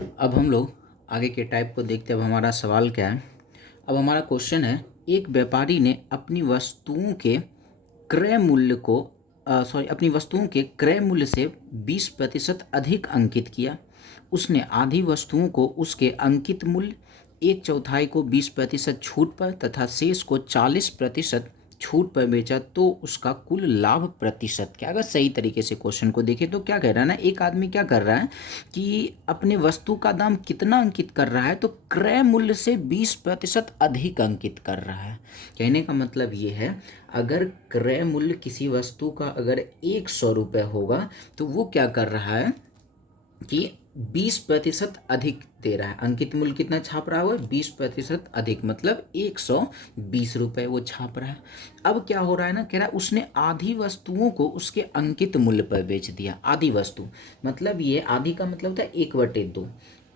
अब हम लोग आगे के टाइप को देखते हैं। अब हमारा सवाल क्या है। अब हमारा क्वेश्चन है, एक व्यापारी ने अपनी वस्तुओं के क्रय मूल्य को अपनी वस्तुओं के क्रय मूल्य से 20% अधिक अंकित किया। उसने आधी वस्तुओं को उसके अंकित मूल्य, एक चौथाई को 20% छूट पर तथा शेष को 40% छूट पर बेचा, तो उसका कुल लाभ प्रतिशत क्या। अगर सही तरीके से क्वेश्चन को देखें तो क्या कह रहा है ना, एक आदमी क्या कर रहा है कि अपने वस्तु का दाम कितना अंकित कर रहा है, तो क्रय मूल्य से 20% अधिक अंकित कर रहा है। कहने का मतलब ये है, अगर क्रय मूल्य किसी वस्तु का अगर 100 रुपये होगा तो वो क्या कर रहा है कि 20% अधिक दे रहा है। अंकित मूल्य कितना छाप रहा है, 20% अधिक, मतलब 120 रुपये वो छाप रहा है। अब क्या हो रहा है ना, कह रहा है उसने आधी वस्तुओं को उसके अंकित मूल्य पर बेच दिया। आधी वस्तु मतलब ये, आधी का मतलब होता है 1/2।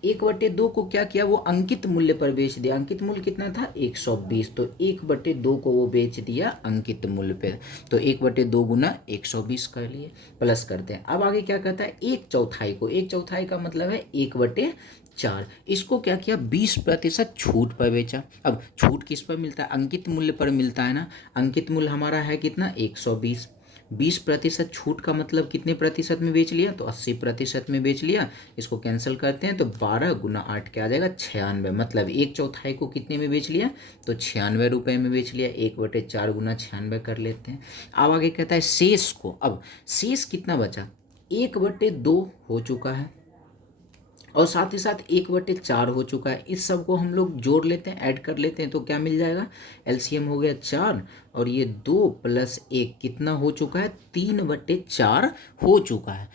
1/2 को क्या किया, वो अंकित मूल्य पर बेच दिया। अंकित मूल्य कितना था, 120, तो 1/2 को वो बेच दिया अंकित मूल्य पे। तो 1/2 गुना 120 कर लिए, प्लस करते हैं। अब आगे क्या कहता है, एक चौथाई को, एक चौथाई का मतलब है 1/4। इसको क्या किया, 20% छूट पर बेचा। अब छूट किस पर मिलता है, अंकित मूल्य पर मिलता है ना। अंकित मूल्य हमारा है कितना, 120। 20% छूट का मतलब कितने प्रतिशत में बेच लिया, तो 80% में बेच लिया। इसको कैंसिल करते हैं तो 12 गुना 8 क्या आ जाएगा, 96। मतलब एक चौथाई को कितने में बेच लिया, तो 96 रुपये में बेच लिया। 1/4 गुना 96 कर लेते हैं। अब आगे कहता है शेष को। अब शेष कितना बचा, 1/2 हो चुका है और साथ ही साथ 1/4 हो चुका है। इस सब को हम लोग जोड़ लेते हैं, ऐड कर लेते हैं, तो क्या मिल जाएगा, एलसीएम हो गया 4 और ये 2 + 1 कितना हो चुका है, 3/4 हो चुका है।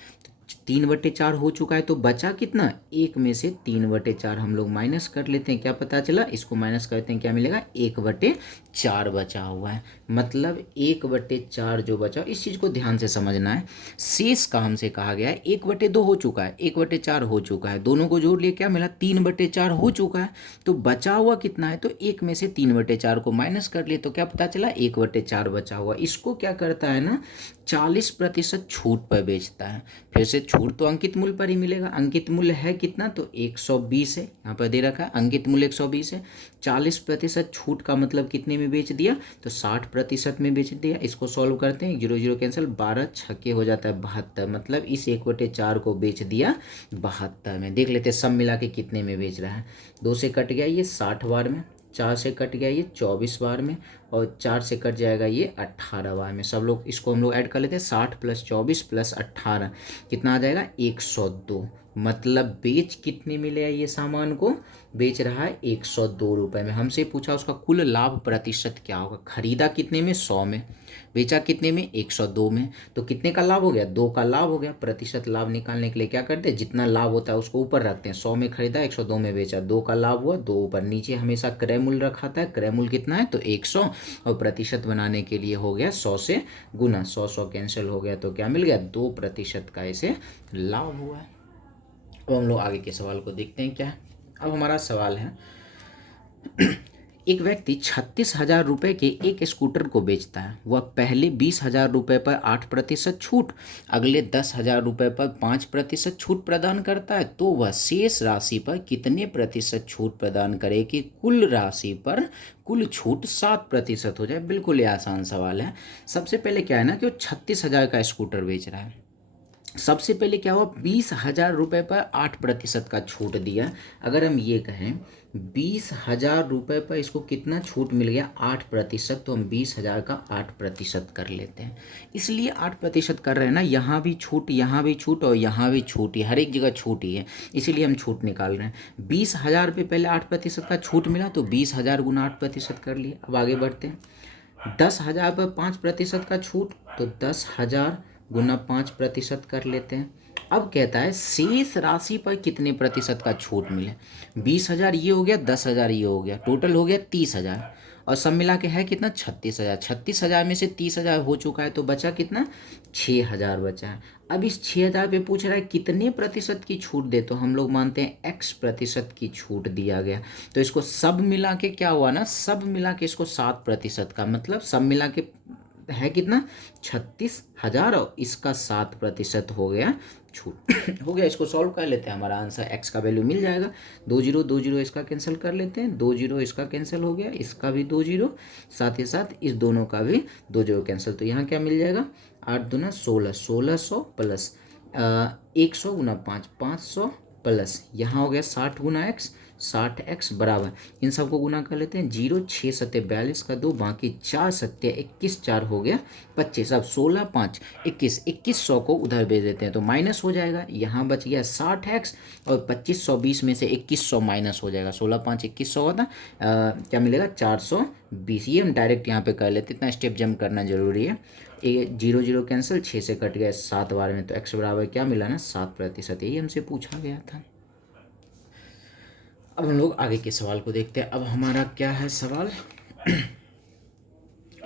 3/4 हो चुका है तो बचा कितना, एक में से 3/4 हम लोग माइनस कर लेते हैं। क्या पता चला, इसको माइनस करते हैं, क्या मिलेगा, 1/4 बचा हुआ है। मतलब 1/4 जो बचा, इस चीज़ को ध्यान से समझना है। शेष का हमसे कहा गया है 1/2 हो चुका है, 1/4 हो चुका है, दोनों को जोड़ लिए क्या मिला, 3/4 हो चुका है। तो बचा हुआ कितना है, तो एक में से 3/4 को माइनस कर लिए, तो क्या पता चला, 1/4 बचा हुआ। इसको क्या करता है ना, 40% छूट पर बेचता है। फिर से छूट तो अंकित मूल्य पर ही मिलेगा। अंकित मूल्य है कितना, तो 120 है, यहाँ पर दे रखा है अंकित मूल्य 120 है। 40% छूट का मतलब कितने में बेच दिया, तो 60% में बेच दिया। इसको सॉल्व करते हैं, 0 0 कैंसिल, 12 छक्के हो जाता है 72। मतलब इस 1/4 को बेच दिया 72 में। देख लेते सब मिला के कितने में बेच रहा है। 2 से कट गया ये 60 बार में, 4 से कट गया ये 24 बार में और 4 से कट जाएगा ये 18 बार में। सब लोग इसको हम लोग ऐड कर लेते हैं, 60 + 24 + 18 कितना आ जाएगा, 102। मतलब बेच कितने में लिया, ये सामान को बेच रहा है 102 रुपये में। हमसे पूछा उसका कुल लाभ प्रतिशत क्या होगा। खरीदा कितने में, 100 में, बेचा कितने में, 102 में। तो कितने का लाभ हो गया, 2 का लाभ हो गया। प्रतिशत लाभ निकालने के लिए क्या करते हैं, जितना लाभ होता है उसको ऊपर रखते हैं। 100 में खरीदा, 102 में बेचा, 2 का लाभ हुआ, 2 ऊपर। नीचे हमेशा क्रय मूल्य रखा था, क्रय मूल्य कितना है, तो 100 और प्रतिशत बनाने के लिए हो गया 100 से गुना। 100 कैंसिल हो गया तो क्या मिल गया, 2% का इसे लाभ हुआ है। अब हम लोग आगे के सवाल को देखते हैं क्या है। अब हमारा सवाल है, एक व्यक्ति 36,000 रुपये के एक स्कूटर को बेचता है। वह पहले 20,000 रुपये पर 8% छूट, अगले 10,000 रुपये पर 5% छूट प्रदान करता है, तो वह शेष राशि पर कितने प्रतिशत छूट प्रदान करे कि कुल राशि पर कुल छूट 7% हो जाए। बिल्कुल ये आसान सवाल है। सबसे पहले क्या है ना कि वो 36,000 का स्कूटर बेच रहा है। सबसे पहले क्या हुआ, 20,000 रुपये पर 8% का छूट दिया। अगर हम ये कहें 20,000 रुपये पर इसको कितना छूट मिल गया, 8%, तो हम 20,000 का 8% कर लेते हैं। इसलिए 8% कर रहे हैं ना, यहाँ भी छूट, यहाँ भी छूट और यहाँ भी छूट ही, हर एक जगह छूट ही है, इसीलिए हम छूट निकाल रहे हैं। 20,000 पे पहले 8% का छूट मिला तो 20,000 गुना 8% कर लिए। अब आगे बढ़ते हैं, 10,000 पर 5% का छूट, तो 10,000 गुना 5% कर लेते हैं। अब कहता है शेष राशि पर कितने प्रतिशत का छूट मिले। 20,000 ये हो गया, 10,000 ये हो गया, टोटल हो गया 30,000 और सब मिला के है कितना, 36,000। 36,000 में से 30,000 हो चुका है तो बचा कितना, 6,000 बचा है। अब इस 6,000 पे पूछ रहा है कितने प्रतिशत की छूट दे, तो हम लोग मानते हैं X% की छूट दिया गया। तो इसको सब मिला के क्या हुआ ना, सब मिला के इसको 7% का, मतलब सब मिला के है कितना 36,000 और इसका 7% हो गया छूट। हो गया, इसको सॉल्व कर लेते हैं, हमारा आंसर एक्स का वैल्यू मिल जाएगा। 2 जीरो इसका कैंसिल कर लेते हैं, 2 जीरो इसका कैंसिल हो गया, इसका भी 2 जीरो, साथ ही साथ इस दोनों का भी 2 जीरो कैंसिल। तो यहाँ क्या मिल जाएगा 8 दूना 16, 1600 प्लस 100 गुना 5, 500 प्लस यहाँ हो गया 60 गुना एक्स, 60x बराबर इन सबको गुना कर लेते हैं। 0 6 सत्ते 42 का 2, बाकी 4 सत्ते 21, 4 हो गया 25। अब 16 5 21, 2100 को उधर भेज देते हैं तो माइनस हो जाएगा। यहाँ बच गया 60x और 2520 में से 2100 माइनस हो जाएगा। 16 5 2100 होता क्या मिलेगा 420। ये हम डायरेक्ट यहाँ पे कर लेते, इतना स्टेप जंप करना जरूरी है। 0 0 कैंसिल, 6 से कट गया 7 बार में, तो x बराबर क्या मिला ना 7%। यही हमसे पूछा गया था। अब हम लोग आगे के सवाल को देखते हैं। अब हमारा क्या है सवाल,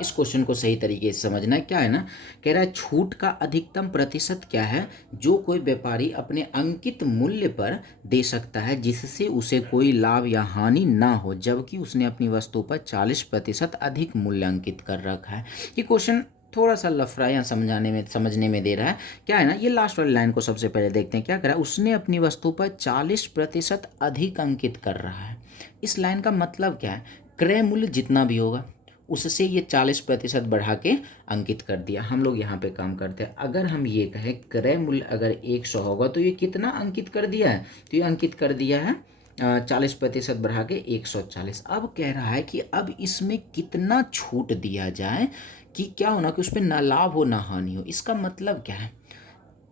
इस क्वेश्चन को सही तरीके से समझना है। क्या है ना, कह रहा है छूट का अधिकतम प्रतिशत क्या है जो कोई व्यापारी अपने अंकित मूल्य पर दे सकता है जिससे उसे कोई लाभ या हानि ना हो, जबकि उसने अपनी वस्तु पर 40% अधिक मूल्य अंकित कर रखा है। ये क्वेश्चन थोड़ा सा लफड़ा या समझने में दे रहा है। क्या है ना, ये लास्ट वाली लाइन को सबसे पहले देखते हैं। क्या कर रहा है, उसने अपनी वस्तु पर 40% अधिक अंकित कर रहा है। इस लाइन का मतलब क्या है, क्रय मूल्य जितना भी होगा उससे ये 40% बढ़ा के अंकित कर दिया। हम लोग यहाँ पे काम करते हैं, अगर हम ये कहें क्रय मूल्य अगर 100 होगा तो ये कितना अंकित कर दिया है, तो ये अंकित कर दिया है 40% बढ़ा के 140। अब कह रहा है कि अब इसमें कितना छूट दिया जाए कि क्या होना कि उस पर ना लाभ हो ना हानि हो। इसका मतलब क्या है,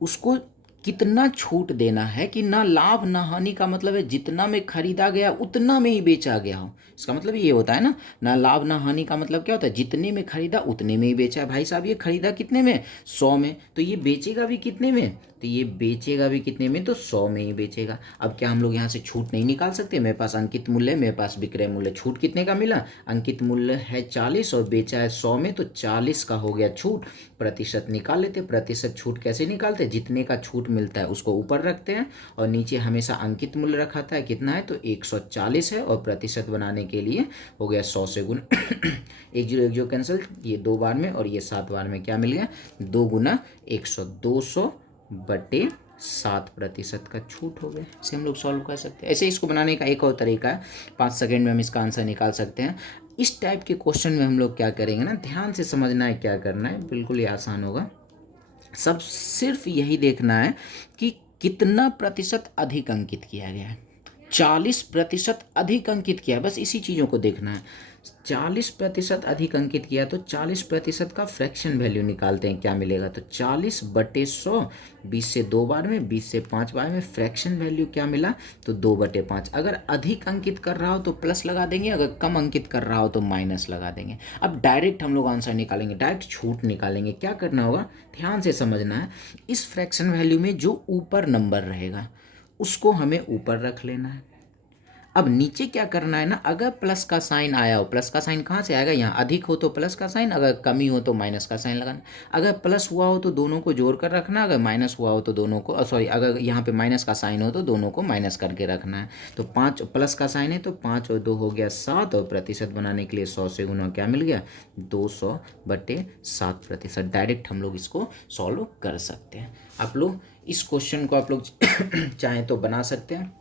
उसको कितना छूट देना है कि ना लाभ ना हानि का मतलब है जितना में खरीदा गया उतना में ही बेचा गया हो। इसका मतलब ये होता है ना लाभ ना हानि का मतलब क्या होता है, जितने में खरीदा उतने में ही बेचा है। भाई साहब ये खरीदा कितने में 100 में, तो ये बेचेगा भी कितने में, तो ये बेचेगा भी कितने में, तो 100 में ही बेचेगा। अब क्या हम लोग यहाँ से छूट नहीं निकाल सकते, मेरे पास अंकित मूल्य है, मेरे पास विक्रय मूल्य, छूट कितने का मिला, अंकित मूल्य है 40 और बेचा है 100 में, तो 40 का हो गया छूट। प्रतिशत निकाल लेते, प्रतिशत छूट कैसे निकालते, जितने का छूट मिलता है उसको ऊपर रखते हैं और नीचे हमेशा अंकित मूल्य रखाता है, कितना है तो 140 है, और प्रतिशत बनाने के लिए हो गया 100 से गुना 1 0 कैंसिल, ये 2 बार में और ये 7 बार में क्या मिल गया 2 गुना 100, 200 बटे 7% का छूट हो गया। इसे हम लोग सॉल्व कर सकते हैं। ऐसे इसको बनाने का एक और तरीका है, 5 सेकेंड में हम इसका आंसर निकाल सकते हैं। इस टाइप के क्वेश्चन में हम लोग क्या करेंगे ना, ध्यान से समझना है क्या करना है, बिल्कुल ही आसान होगा। सब सिर्फ यही देखना है कि कितना प्रतिशत अधिक अंकित किया गया है। 40% अधिक अंकित किया है, बस इसी चीज़ों को देखना है। 40% अधिक अंकित किया तो 40% का फ्रैक्शन वैल्यू निकालते हैं, क्या मिलेगा, तो 40 बटे 100, 20 से 2 बार में, 20 से 5 बार में, फ्रैक्शन वैल्यू क्या मिला तो 2 बटे 5। अगर अधिक अंकित कर रहा हो तो प्लस लगा देंगे, अगर कम अंकित कर रहा हो तो माइनस लगा देंगे। अब डायरेक्ट हम लोग आंसर निकालेंगे, डायरेक्ट छूट निकालेंगे। क्या करना होगा, ध्यान से समझना है, इस फ्रैक्शन वैल्यू में जो ऊपर नंबर रहेगा उसको हमें ऊपर रख लेना है। अब नीचे क्या करना है ना, अगर प्लस का साइन आया हो, प्लस का साइन कहाँ से आएगा, यहाँ अधिक हो तो प्लस का साइन, अगर कमी हो तो माइनस का साइन लगाना। अगर प्लस हुआ हो तो दोनों को जोड़ कर रखना, अगर माइनस हुआ हो तो दोनों को सॉरी अगर यहाँ पे माइनस का साइन हो तो दोनों को माइनस करके रखना है। तो 5 प्लस का साइन है तो 5 और 2 हो गया 7, और प्रतिशत बनाने के लिए 100 से गुना क्या मिल गया 200 बटे 7%। डायरेक्ट हम लोग इसको सॉल्व कर सकते हैं। आप लोग इस क्वेश्चन को आप लोग चाहें तो बना सकते हैं,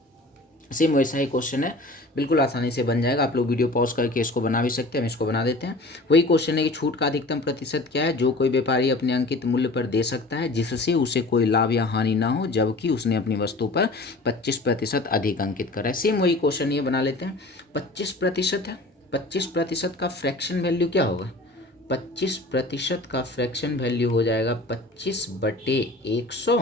सेम वैसा ही क्वेश्चन है, बिल्कुल आसानी से बन जाएगा। आप लोग वीडियो पॉज करके इसको बना भी सकते हैं, हम इसको बना देते हैं। वही क्वेश्चन है कि छूट का अधिकतम प्रतिशत क्या है जो कोई व्यापारी अपने अंकित मूल्य पर दे सकता है जिससे उसे कोई लाभ या हानि ना हो, जबकि उसने अपनी वस्तु पर 25% अधिक अंकित करा है। सेम वही क्वेश्चन ये बना लेते हैं। 25% है, 25% का फ्रैक्शन वैल्यू क्या होगा, 25% का फ्रैक्शन वैल्यू हो जाएगा 25 बटे 100,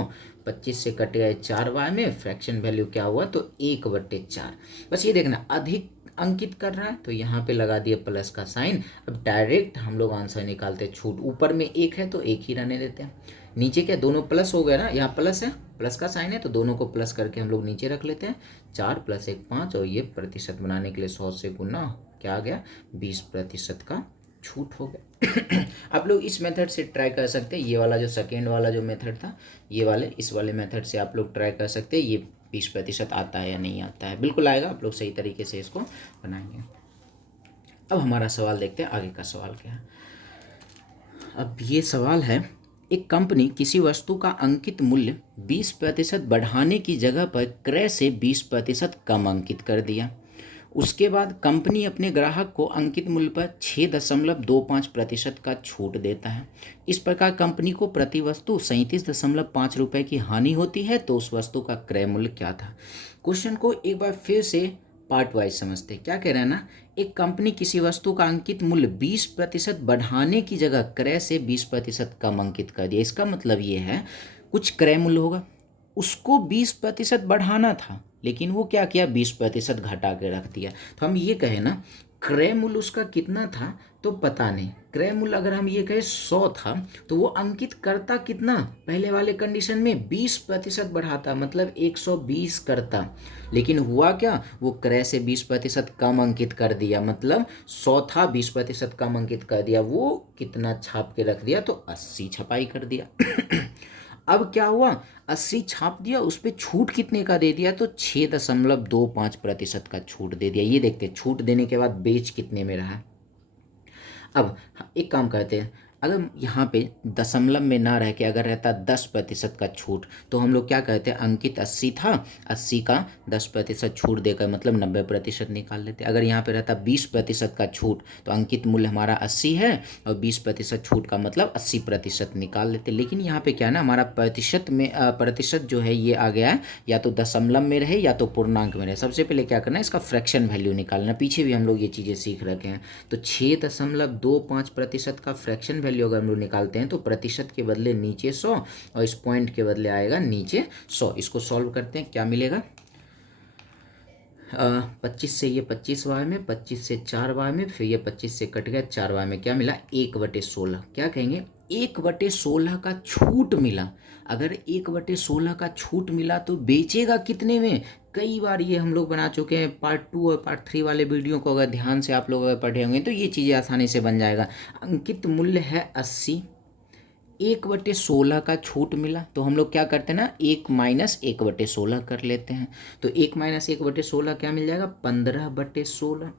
25 से कट गए 4 बार में, फ्रैक्शन वैल्यू क्या हुआ तो 1 बटे 4। बस ये देखना अधिक अंकित कर रहा है तो यहाँ पे लगा दिया प्लस का साइन। अब डायरेक्ट हम लोग आंसर निकालते हैं, छूट ऊपर में 1 है तो 1 ही रहने देते हैं, नीचे क्या दोनों प्लस हो गया ना, यहाँ प्लस है, प्लस का साइन है तो दोनों को प्लस करके हम लोग नीचे रख लेते हैं, 4 + 1 5, और ये प्रतिशत बनाने के लिए 100 से गुना क्या आ गया 20% का छूट हो गया। आप लोग इस मेथड से ट्राई कर सकते हैं, ये वाला जो सेकेंड वाला जो मेथड था, ये वाले इस वाले मेथड से आप लोग ट्राई कर सकते हैं। ये 20% आता है या नहीं आता है, बिल्कुल आएगा, आप लोग सही तरीके से इसको बनाएंगे। अब हमारा सवाल देखते हैं, आगे का सवाल क्या है। अब ये सवाल है, एक कंपनी किसी वस्तु का अंकित मूल्य 20% बढ़ाने की जगह पर क्रय से 20% कम अंकित कर दिया। उसके बाद कंपनी अपने ग्राहक को अंकित मूल्य पर 6.25% का छूट देता है। इस प्रकार कंपनी को प्रति वस्तु 37.5 रुपये की हानि होती है। तो उस वस्तु का क्रय मूल्य क्या था? क्वेश्चन को एक बार फिर से पार्ट वाइज समझते हैं। क्या कह रहा है ना, एक कंपनी किसी वस्तु का अंकित मूल्य 20% बढ़ाने की जगह क्रय से 20% कम अंकित कर दिया। इसका मतलब ये है, कुछ क्रय मूल्य होगा, उसको 20% बढ़ाना था, लेकिन वो क्या किया, 20% घटा के रख दिया। तो हम ये कहें ना, क्रय मूल्य उसका कितना था तो पता नहीं। क्रय मूल्य अगर हम ये कहें 100 था, तो वो अंकित करता कितना, पहले वाले कंडीशन में 20% बढ़ाता, मतलब 120 करता। लेकिन हुआ क्या, वो क्रय से 20% कम अंकित कर दिया, मतलब 100 था, 20% कम अंकित कर दिया। वो कितना छाप के रख दिया, तो 80 छपाई कर दिया। अब क्या हुआ, 80 छाप दिया, उस पर छूट कितने का दे दिया, तो 6.25% का छूट दे दिया। ये देखते हैं छूट देने के बाद बेच कितने में रहा। अब एक काम करते हैं, अगर यहाँ पे दशमलव में ना रह के अगर रहता 10% का छूट, तो हम लोग क्या कहते हैं, अंकित 80 था, 80 का 10% छूट देकर मतलब 90% निकाल लेते। अगर यहाँ पे रहता 20% का छूट, तो अंकित मूल्य हमारा 80 है और 20% छूट का मतलब 80% निकाल लेते। लेकिन यहाँ पे क्या है ना, हमारा प्रतिशत में प्रतिशत जो है ये आ गया है, या तो दशमलव में रहे या तो पूर्णांक में रहे। सबसे पहले क्या करना है, इसका फ्रैक्शन वैल्यू निकालना। पीछे भी हम लोग ये चीज़ें सीख रखे हैं। तो 6.25% का फ्रैक्शन वैल्यू अगर हम लोग निकालते हैं, तो प्रतिशत के बदले नीचे 100 और इस पॉइंट के बदले आएगा नीचे 100। इसको सॉल्व करते हैं, क्या मिलेगा, 25 से ये 25 बार में, 25 से 4 बार में, फिर ये 25 से कट गया 4 बार में, क्या मिला, 1/16। क्या कहेंगे, 1/16 का छूट मिला। अगर 1/16 का छूट मिला तो बेचेगा कितने में। कई बार ये हम लोग बना चुके हैं, पार्ट 2 और पार्ट 3 वाले वीडियो को अगर ध्यान से आप लोग अगर पढ़े होंगे तो ये चीज़ें आसानी से बन जाएगा। अंकित मूल्य है 80, 1/16 का छूट मिला, तो हम लोग क्या करते हैं ना, 1 माइनस 1/16 कर लेते हैं। तो 1 माइनस 1/16 क्या मिल जाएगा, 15/16।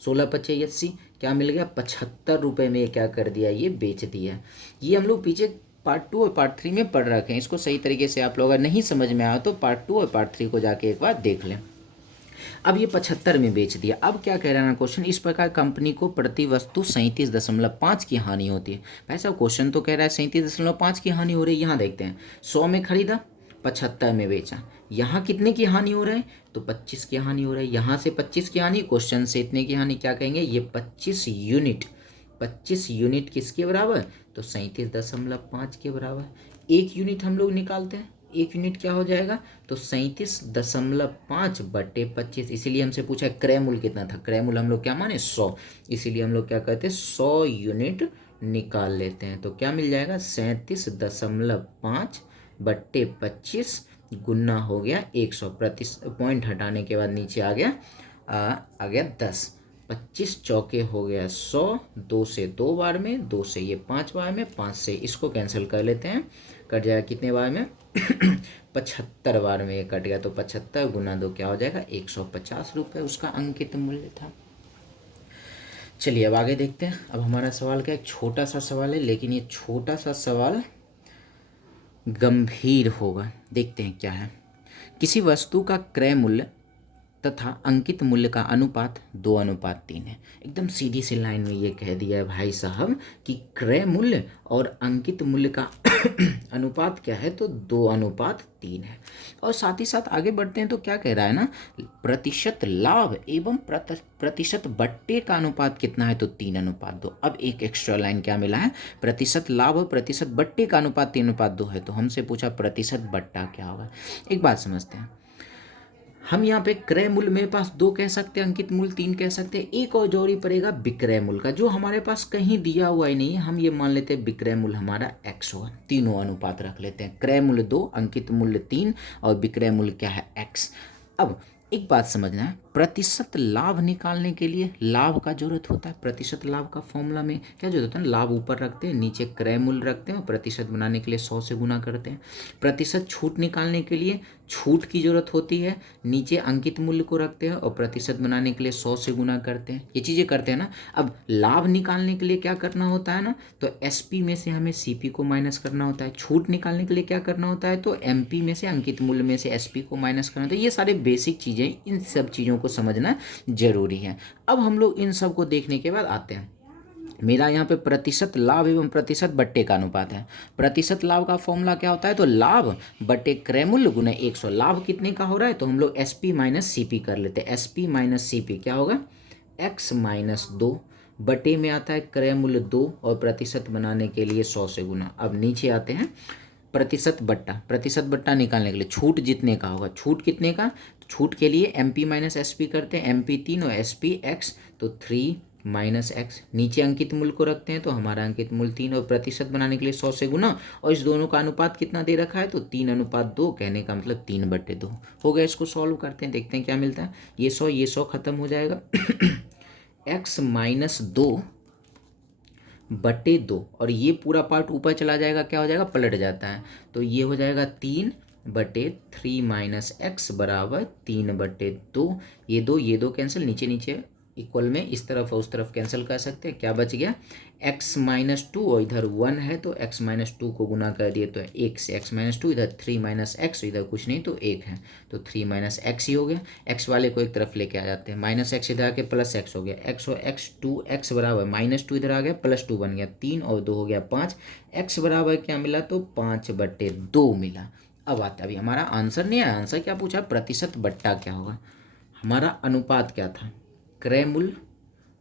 16×5 = 80, क्या मिल गया, 75 रुपये में क्या कर दिया, ये बेच दिया। ये हम लोग पीछे पार्ट 2 और पार्ट 3 में पढ़ रखे हैं। इसको सही तरीके से आप लोग अगर नहीं समझ में आया तो पार्ट 2 और पार्ट 3 को जाके एक बार देख लें। अब ये 75 में बेच दिया। अब क्या कह रहा है ना क्वेश्चन, इस प्रकार कंपनी को प्रति वस्तु 37.5 की हानि होती है। भाई साहब क्वेश्चन तो कह रहा है 37.5 की हानि हो रही है। यहाँ देखते हैं, 100 में खरीदा, 75 में बेचा। यहाँ कितने की हानि हो रहा है, तो 25 की हानि हो रही है। यहाँ से 25 की हानि, क्वेश्चन से इतने की हानि, क्या कहेंगे, ये 25 यूनिट। 25 यूनिट किसके बराबर, तो 37.5 के बराबर। एक यूनिट हम लोग निकालते हैं, एक यूनिट क्या हो जाएगा, तो 37.5/25। इसीलिए हमसे पूछा है क्रय मूल्य कितना था। क्रय मूल्य हम लोग क्या माने, 100। इसीलिए हम लोग क्या कहते हैं, 100 यूनिट निकाल लेते हैं। तो क्या मिल जाएगा, 37.5/25 गुना हो गया 100। पॉइंट हटाने के बाद नीचे आ गया 10। 25 चौके हो गया 100, 2 से 2 बार में, 2 से ये 5 बार में, 5 से इसको कैंसिल कर लेते हैं, कट जाएगा कितने बार में 75 बार में ये कट गया। तो 75 गुना 2 क्या हो जाएगा, 150 रुपये उसका अंकित मूल्य था। चलिए अब आगे देखते हैं। अब हमारा सवाल क्या है, एक छोटा सा सवाल है, लेकिन ये छोटा सा सवाल गंभीर होगा। देखते हैं क्या है। किसी वस्तु का क्रय मूल्य तथा अंकित मूल्य का अनुपात 2:3 है। एकदम सीधी सी लाइन में ये कह दिया है भाई साहब कि क्रय मूल्य और अंकित मूल्य का अनुपात क्या है, तो 2:3 है। और साथ ही साथ आगे बढ़ते हैं तो क्या कह रहा है ना, प्रतिशत लाभ एवं प्रतिशत बट्टे का अनुपात कितना है, तो 3:2। अब एक एक्स्ट्रा लाइन क्या मिला है, प्रतिशत लाभ और प्रतिशत बट्टे का अनुपात 3:2 है। तो हमसे पूछा प्रतिशत बट्टा क्या होगा। एक बात समझते हैं, हम यहाँ पे क्रय मूल्य मेरे पास 2 कह सकते हैं, अंकित मूल्य 3 कह सकते हैं। एक और जोड़ी पड़ेगा विक्रय मूल्य का, जो हमारे पास कहीं दिया हुआ ही नहीं है। हम ये मान लेते हैं विक्रय मूल्य हमारा x होगा। तीनों अनुपात रख लेते हैं, क्रय मूल्य 2, अंकित मूल्य 3 और विक्रय मूल्य क्या है, x। अब एक बात समझना है, प्रतिशत लाभ निकालने के लिए लाभ का जरूरत होता है। प्रतिशत लाभ का फॉर्मूला में क्या जरूरत है, लाभ ऊपर रखते हैं, नीचे क्रय मूल्य रखते हैं और प्रतिशत बनाने के लिए 100 से गुना करते हैं। प्रतिशत छूट निकालने के लिए छूट की ज़रूरत होती है, नीचे अंकित मूल्य को रखते हैं और प्रतिशत बनाने के लिए 100 से गुना करते हैं, ये चीज़ें करते हैं ना। अब लाभ निकालने के लिए क्या करना होता है ना, तो एसपी में से हमें सीपी को माइनस करना होता है। छूट निकालने के लिए क्या करना होता है, तो एमपी में से अंकित मूल्य में से एसपी को माइनस करना होता है। ये सारे बेसिक चीज़ें, इन सब चीज़ों को समझना जरूरी है। अब हम लोग इन सब को देखने के बाद आते हैं, मेरा यहाँ पे प्रतिशत लाभ एवं प्रतिशत बट्टे का अनुपात है। प्रतिशत लाभ का फॉर्मूला क्या होता है, तो लाभ बट्टे क्रय मूल्य गुना 100। लाभ कितने का हो रहा है, तो हम लोग S P minus C P कर लेते हैं। S P minus C P क्या होगा, x माइनस 2 बटे में आता है क्रय मूल्य 2 और प्रतिशत बनाने के लिए 100 से गुना। अब नीचे आते हैं प्रतिशत बट्टा। प्रतिशत बट्टा निकालने के लिए छूट जितने का होगा, छूट कितने का, तो छूट के लिए M P minus S P करते हैं, एम पी 3 और एस पी एक्स, तो 3 माइनस एक्स। नीचे अंकित मूल्य को रखते हैं, तो हमारा अंकित मूल्य 3 और प्रतिशत बनाने के लिए 100 से गुना, और इस दोनों का अनुपात कितना दे रखा है, तो 3:2, कहने का मतलब 3/2 हो गया। इसको सॉल्व करते हैं, देखते हैं क्या मिलता है। ये 100 खत्म हो जाएगा x माइनस 2/2, और ये पूरा पार्ट ऊपर चला जाएगा, क्या हो जाएगा, पलट जाता है, तो ये हो जाएगा 3/3 माइनस एक्स बराबर 3/2। ये दो कैंसिल, नीचे नीचे इक्वल में इस तरफ और उस तरफ कैंसिल कर सकते हैं। क्या बच गया, x माइनस 2 और इधर 1 है, तो x माइनस 2 को गुना कर दिए तो 1 से x माइनस 2, इधर 3 माइनस एक्स, इधर कुछ नहीं तो 1 है, तो 3 माइनस एक्स ही हो गया। x वाले को एक तरफ लेके आ जाते हैं, माइनस एक्स इधर आके प्लस एक्स हो गया, x और x 2x बराबर माइनस 2 इधर आ गया प्लस 2 बन गया, 3 और 2 हो गया 5, x बराबर क्या मिला, तो 5/2 मिला। अब आता है, अभी हमारा आंसर नहीं आया। आंसर क्या पूछा, प्रतिशत बट्टा क्या होगा। हमारा अनुपात क्या था, क्रय मूल्य,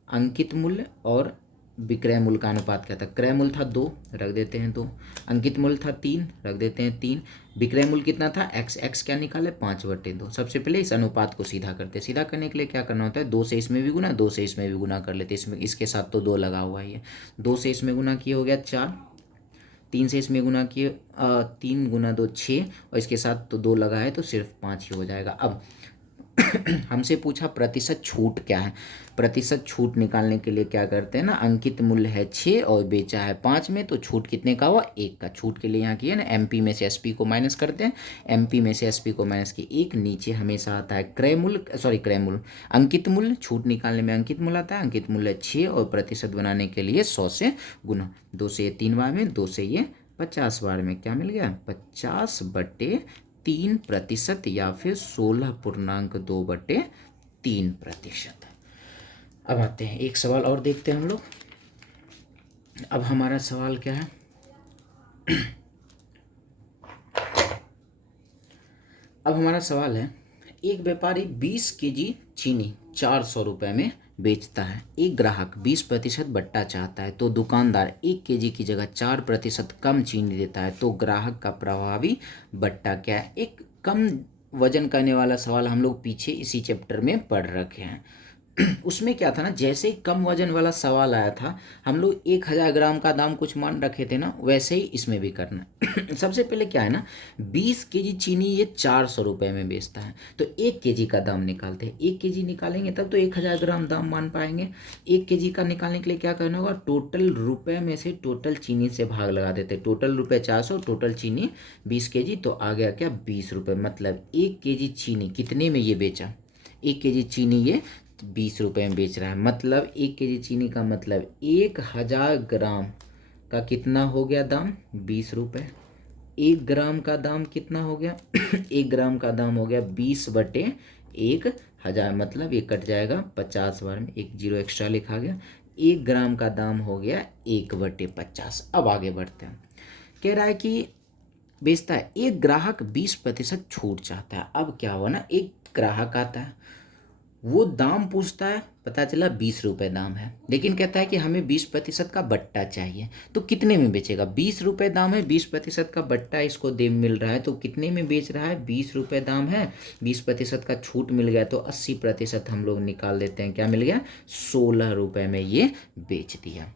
अंकित मूल्य और विक्रय मूल्य का अनुपात क्या था। क्रय मूल्य था 2, रख देते हैं 2, अंकित मूल्य था 3, रख देते हैं 3, विक्रय मूल्य कितना था x, x क्या निकाले 5/2। सबसे पहले इस अनुपात को सीधा करते हैं। सीधा करने के लिए क्या करना होता है, 2 से इसमें भी गुना, 2 से इसमें भी गुना कर लेते हैं। इसमें इसके साथ तो 2 लगा हुआ है, ये 2 से इसमें गुना किए हो गया 4, 3 से इसमें गुना किए 3 गुना 2 6, और इसके साथ तो 2 लगा है तो सिर्फ 5 ही हो जाएगा। अब हमसे पूछा प्रतिशत छूट क्या है। प्रतिशत छूट निकालने के लिए क्या करते हैं ना, अंकित मूल्य है 6 और बेचा है 5 में, तो छूट कितने का हुआ, 1 का। छूट के लिए यहाँ किए ना, एमपी में से एसपी को माइनस करते हैं, एमपी में से एसपी को माइनस किए 1, नीचे हमेशा आता है क्रय मूल्य, सॉरी क्रय मूल्य, अंकित मूल्य। छूट निकालने में अंकित मूल्य आता है, अंकित मूल्य 6 और प्रतिशत बनाने के लिए 100 से गुना। 2 से ये 3 बार में, 2 से ये 50 बार में, क्या मिल गया, 50/3% या फिर 16.2/3%। अब आते हैं एक सवाल और देखते हैं हम लोग। अब हमारा सवाल क्या है, अब हमारा सवाल है, एक व्यापारी 20 केजी चीनी 400 रुपये में बेचता है। एक ग्राहक 20% बट्टा चाहता है, तो दुकानदार 1 केजी की जगह 4% कम चीनी देता है, तो ग्राहक का प्रभावी बट्टा क्या है। एक कम वजन करने वाला सवाल हम लोग पीछे इसी चैप्टर में पढ़ रखे हैं। उसमें क्या था ना, जैसे ही कम वजन वाला सवाल आया था, हम लोग 1000 ग्राम का दाम कुछ मान रखे थे ना, वैसे ही इसमें भी करना है। सबसे पहले क्या है ना, 20 केजी चीनी ये 400 रुपये में बेचता है, तो 1 केजी का दाम निकालते हैं। 1 केजी निकालेंगे तब तो 1000 ग्राम दाम मान पाएंगे। 1 केजी का निकालने के लिए क्या करना होगा, टोटल रुपये में से टोटल चीनी से भाग लगा देते हैं। टोटल रुपये 400, टोटल चीनी 20 केजी, तो आ गया क्या, 20 रुपये। मतलब 1 केजी चीनी कितने में ये बेचा, 1 केजी चीनी ये 20 रुपये में बेच रहा है। मतलब 1 केजी चीनी का मतलब 1000 ग्राम का कितना हो गया दाम, 20 रुपये। 1 ग्राम का दाम कितना हो गया 1 ग्राम का दाम हो गया 20/1000, मतलब ये कट जाएगा 50 बार में, 1 जीरो एक्स्ट्रा लिखा गया। 1 ग्राम का दाम हो गया 1/50। अब आगे बढ़ते हैं, कह रहा है कि बेचता है, एक ग्राहक 20% छूट चाहता है। अब क्या हुआ ना, एक ग्राहक आता है, वो दाम पूछता है, पता चला 20 रुपये दाम है, लेकिन कहता है कि हमें 20% का बट्टा चाहिए, तो कितने में बेचेगा। 20 रुपये दाम है, 20% का बट्टा इसको दे मिल रहा है, तो कितने में बेच रहा है, 20 रुपये दाम है, 20% का छूट मिल गया, तो 80% हम लोग निकाल देते हैं, क्या मिल गया, 16 रुपये में ये बेच दिया।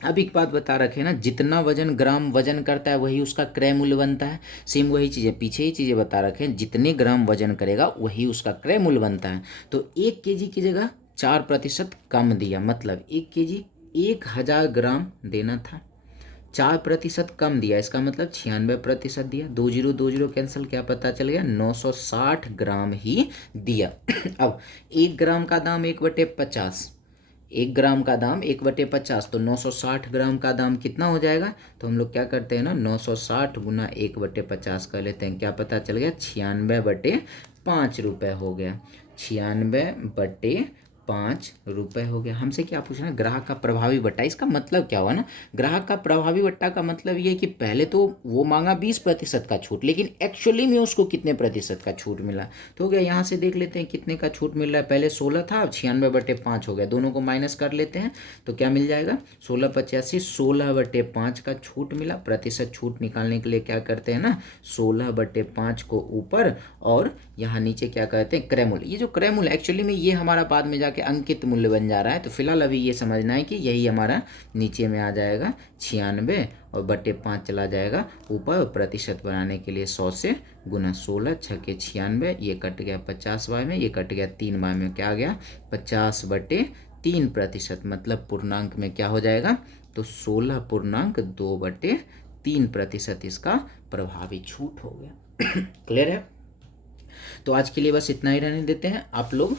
अब एक बात बता रखे ना, जितना वजन ग्राम वजन करता है वही उसका क्रय मूल्य बनता है। सेम वही चीज़ें, पीछे ही चीज़ें बता रखे हैं, जितने ग्राम वजन करेगा वही उसका क्रय मूल्य बनता है। तो 1 केजी की जगह 4% कम दिया, मतलब 1 केजी 1000 ग्राम देना था, 4% कम दिया, इसका मतलब 96% दिया। 20 कैंसिल, क्या पता चल गया, 960 ग्राम ही दिया। अब 1 ग्राम का दाम 1/50, 1 ग्राम का दाम 1/50, तो 960 ग्राम का दाम कितना हो जाएगा। तो हम लोग क्या करते हैं ना, 960 गुना 1/50 कर लेते हैं, क्या पता चल गया, 96/5 रुपये हो गया। 96/5 रुपये हो गया। हमसे क्या पूछना, ग्राहक का प्रभावी बट्टा, इसका मतलब क्या हुआ ना, ग्राहक का प्रभावी बट्टा का मतलब ये है कि पहले तो वो मांगा 20% का छूट, लेकिन एक्चुअली में उसको कितने प्रतिशत का छूट मिला। तो हो गया, यहाँ से देख लेते हैं कितने का छूट मिल रहा है। पहले 16 था, अब 96/5 हो गया, दोनों को माइनस कर लेते हैं तो क्या मिल जाएगा, 16/85, 16/5 का छूट मिला। प्रतिशत छूट निकालने के लिए क्या करते हैं ना, 16/5 को ऊपर और यहाँ नीचे क्या कहते हैं, क्रय मूल्य। ये जो क्रय मूल्य एक्चुअली में ये हमारा बाद में जाके अंकित मूल्य बन जा रहा है, तो फिलहाल अभी ये समझना है कि यही हमारा नीचे में आ जाएगा 96 और बटे 5 चला जाएगा ऊपर, और प्रतिशत बनाने के लिए 100 से गुना 16, 6 के 96, ये कट गया 50 बाय में, ये कट गया 3 बाय में, क्या आ गया 50/3%, मतलब पूर्णांक में क्या हो जाएगा, तो 16.2/3% इसका प्रभावी छूट हो गया। क्लियर है। तो आज के लिए बस इतना ही रहने देते हैं। आप लोग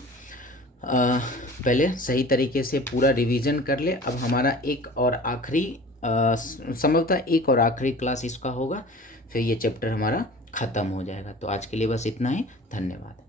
पहले सही तरीके से पूरा रिवीजन कर ले। अब हमारा एक और आखिरी संभवतः एक और आखिरी क्लास इसका होगा, फिर ये चैप्टर हमारा ख़त्म हो जाएगा। तो आज के लिए बस इतना ही, धन्यवाद।